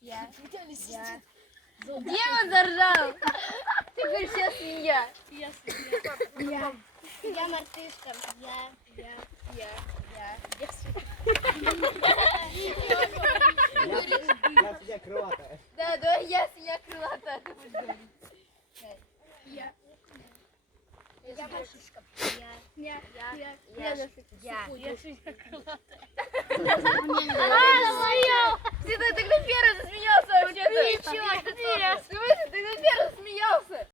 Я. Я. Демон заржал. Ты говоришь, я свинья. Я мартышка. Я. Я свинья крылатая. Да, да, я свинья крылатая. Я мартышка. Я. Ты тогда первый засмеялся вообще-то. Ничего, В смысле, ты тогда первый засмеялся.